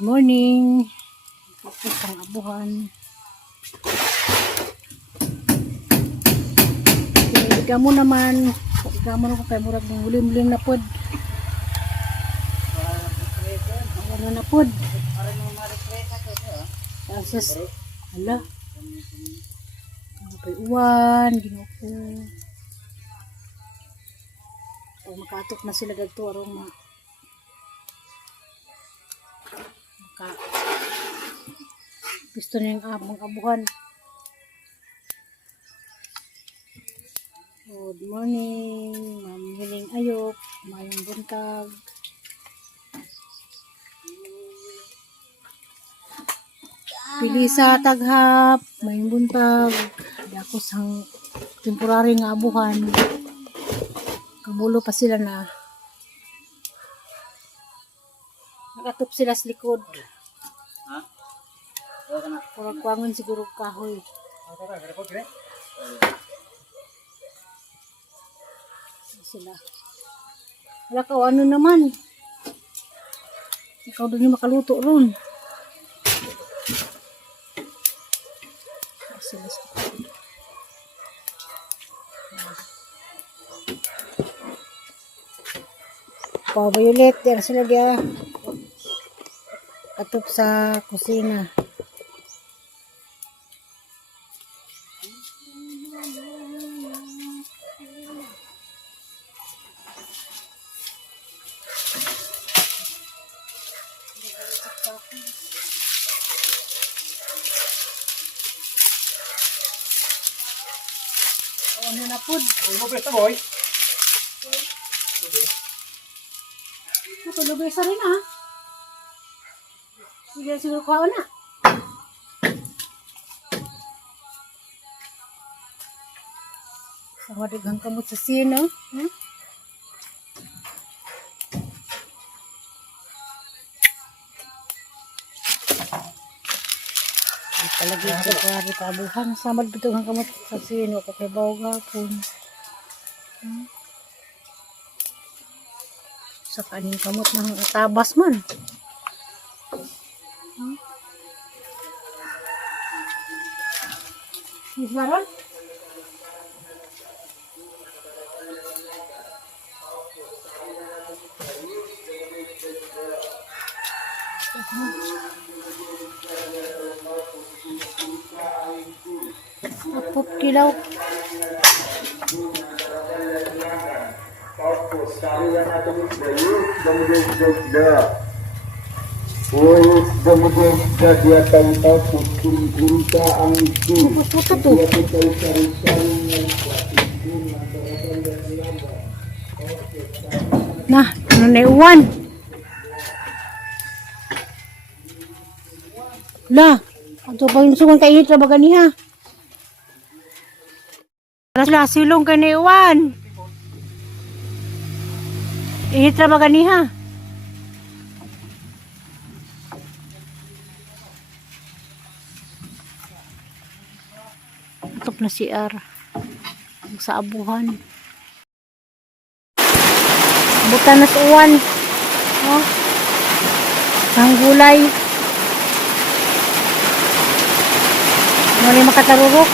Good morning. Tapos ang abuhan. Ika mo naman. Ika mo naman kay murag ng hulim-hulim na pod. Ano na pod? Tapos, hala. Ano pa uwan? Ginoko. O makatok na sila dagto arong gusto na yung among abuhan. Good morning, Ma'am Hiling Ayop, mayong buntag. Pili sa taghap, mayong buntag. Di ako sang temporary nga abuhan. Kabulo pa sila na. Nakatop sila sa likod. Kurang-kurangan siguro kahoy. Sila. Wala ka, ano naman? Ikaw doon yung makaluto ron. Sila. Pa-violet, yan sila dia. Atop sa kusina. Ano na po? Ano ba ito, boy? Natulog sa rin ah. Sige siguro kuha na. Sa madagang kamot sa sino. Palagi sa kari pabuhan. Samad bitagang kamot sa sino. Kakibaw gapon. Sa kaning kamot ng tabas man. Ismaron? Apot kilaw. Tapos, kaya natin yung damudog-dog-da. Uy, damudog-da, dia tayo puting-punta ang ito. Puto to. Dia tayo sari-sari ng Nah, ano na iwan? La, ato pa yung sungon kainit na baga niya. La, silong ka na iwan. Init na baga niya. Atok na si R. Sa abuhan. Buta na sa uwan. Oh. Ang gulay. Muli makatarurok.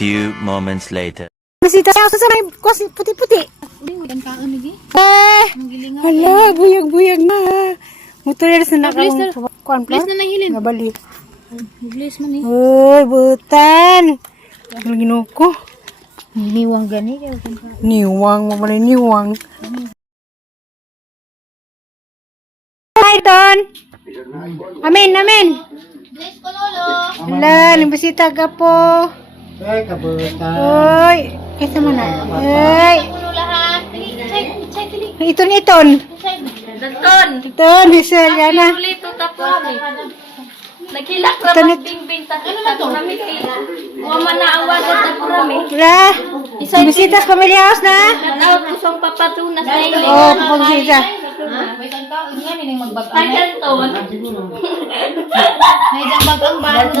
few moments later. Masita sa may kuwas puti-puti. Ang kaon lagi. Hala, buyag-buyag na. Motoris na nakawang kuwan Please na nahilin. Nabali. Please man eh. Uy, butan. Ang ginuko. Niwang gani. Niwang, mamalay niwang. Hi, Don. Amen, amen. Please ko lolo. Hala, limbasita ka po. Ay, kabutan. Uy, kaysa mo na. Uy. Kulo lahat. Chay tili. Iton. Danton. Iton, Hazel, yan na. Ulit to tapo kami. Nagkilak ra Tanit. bingbing ta. Ano na to? Kami kay. Wa man na awagan ta kurami. Wala. Bisitas Family House na. Nataw ko sang papatunas na ile. Oh, pagbisita. Wait ang kaon nga ni magbag-ang. Tanton. Hay jang bag-ang bago.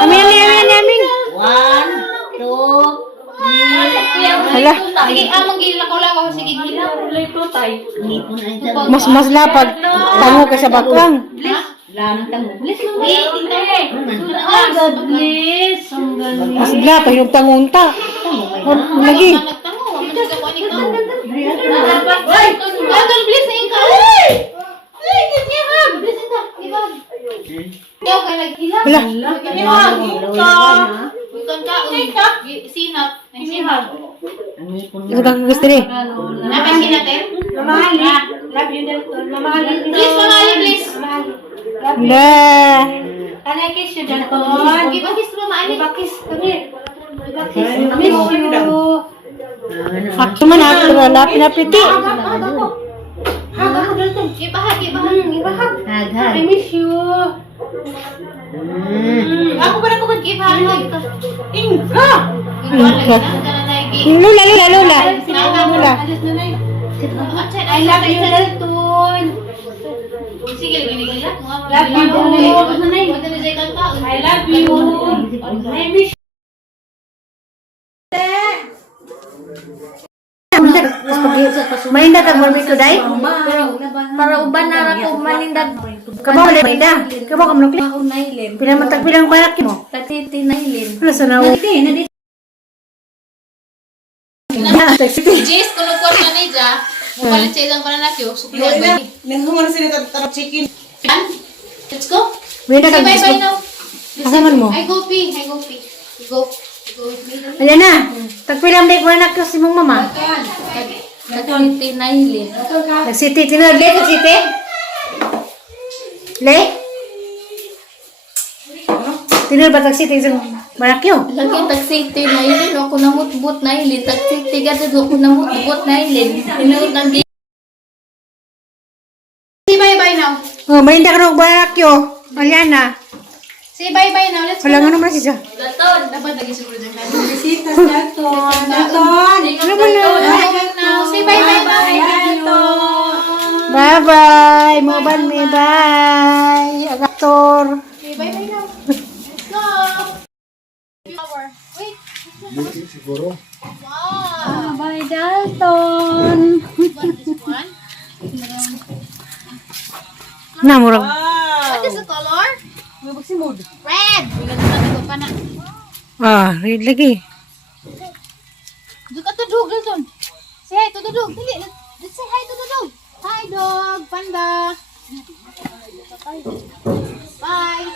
Amin, amin, amin. 1 2 Hala. Sige, amang gilakaw-lakaw. Sige, gilakaw. Ito tayo. Mas lapag. Tango ka sa bakwang. Bless mo. Oh, God bless. Ang galing. Mas lapag yung tangunta. Lagi. Nagtango. Mansigaw ko ni ka. Ay, God bless na yung ka. Ay, ganyan. Bless ka. Ibag. Ayaw ka nag-ilang. Wala. Bukan ka. Sinap. Ay, sinap. Ito ka gusto rin. Napin sinatin? Mamahalin. Please, mamali, please. Wala. Ibakis mo maali. Akto man akto. Wala pinapiti. Ibahag, ibahag. I miss you. Ako pa na ko mag-ibahag. Inka. Inka. Lula, lula, lula. Lula. I love you, Dalton. Sige, ginigila. Love you. I love you. I miss you. Malinda ka mo mito dai? Para uban na ko manindag. Kabaw le malinda. Kabaw kam nukli. Pilang matag pilang barak mo. Tatiti nailin. Wala sa nawo. Jess, kulukor na ni Ja. Mupalit sa isang pananakyo. Suklay ba ni? Nanghuman sila tarap chicken. Let's go. Malinda ka Say bye-bye gusto. now. Asaman mo? I go pee. Go. Go with me. Ayan na. Tagpilang day ko anak ko si mong mama. Tatiti nailin. Nagsiti. Tinod le nagsiti. Le? Tinod ba tagsiti sa barakyo? Lagi tagsiti nailin. Ako namutbut nailin. Tagsiti gati ako namutbut nailin. Tinuod ng di. Say bye-bye now. Oh, malinda ka ng barakyo. Ayan na. Say bye-bye now. Let's go. Wala nga naman siya. Daton. Dapat lagi siguro dyan. Visitas Dalton. Dalton. Now. Say bye-bye now. Bye-bye. Mobile me. Bye. Agator. Say bye-bye now. Let's go. Power. Wait. Siguro. Wow. Bye, Dalton. This one. Namurag. What is the color? Magsimod. Red. Binagatan ko pa na. Ah, read lagi. Doon ka to dog, Dalton. Say hi to the dog. Dili. Let's say hi to the dog. Hi, dog. Panda. Bye.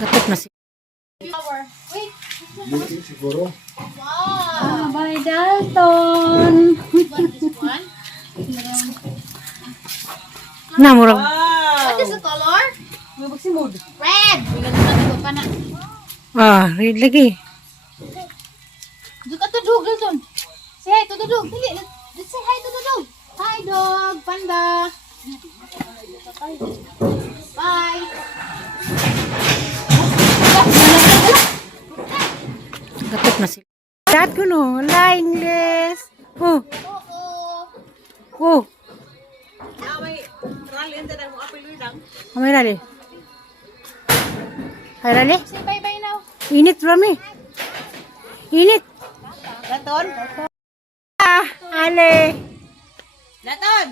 Gatot na siya. Power. Wait. Siguro. Wow. Bye, Dalton. This one. Namurag. What is the color? Magsimod. Red. Binagatan ko pa na. Ah, read lagi. Doon ka to dog, Dalton. Say hi to the dog. Dili. Let's say hi to the dog. Hi, dog. Panda. Bye. Gatot na siya. Chat ko no. Wala, English. Oh, Oo. oh. Amay rali. Ay rali. Say bye-bye now. Init, Rami. Init. Dalton. Ah, ale. Dalton.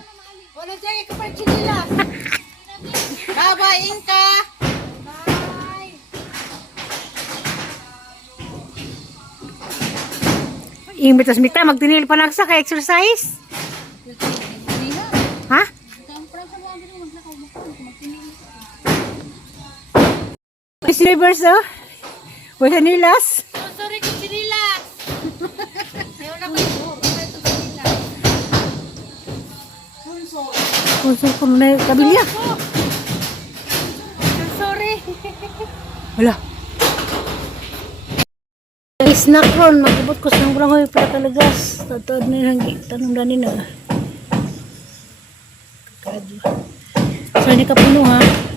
Wala dyan ka pa chinilas. Bye-bye, Inka. Imitas mita, magtinil pa nagsa ka exercise. Ha? Miss Rivers, oh. Wala nilas. Sorry kung sinilas. Ayaw na kayo. Puso ko na kabilya. Sorry. Wala. Snack ron, magubot ko sa nang bulang hoy para talagas. Tatod na yung tanong dani na. Kakadyo. So, hindi ka puno ha.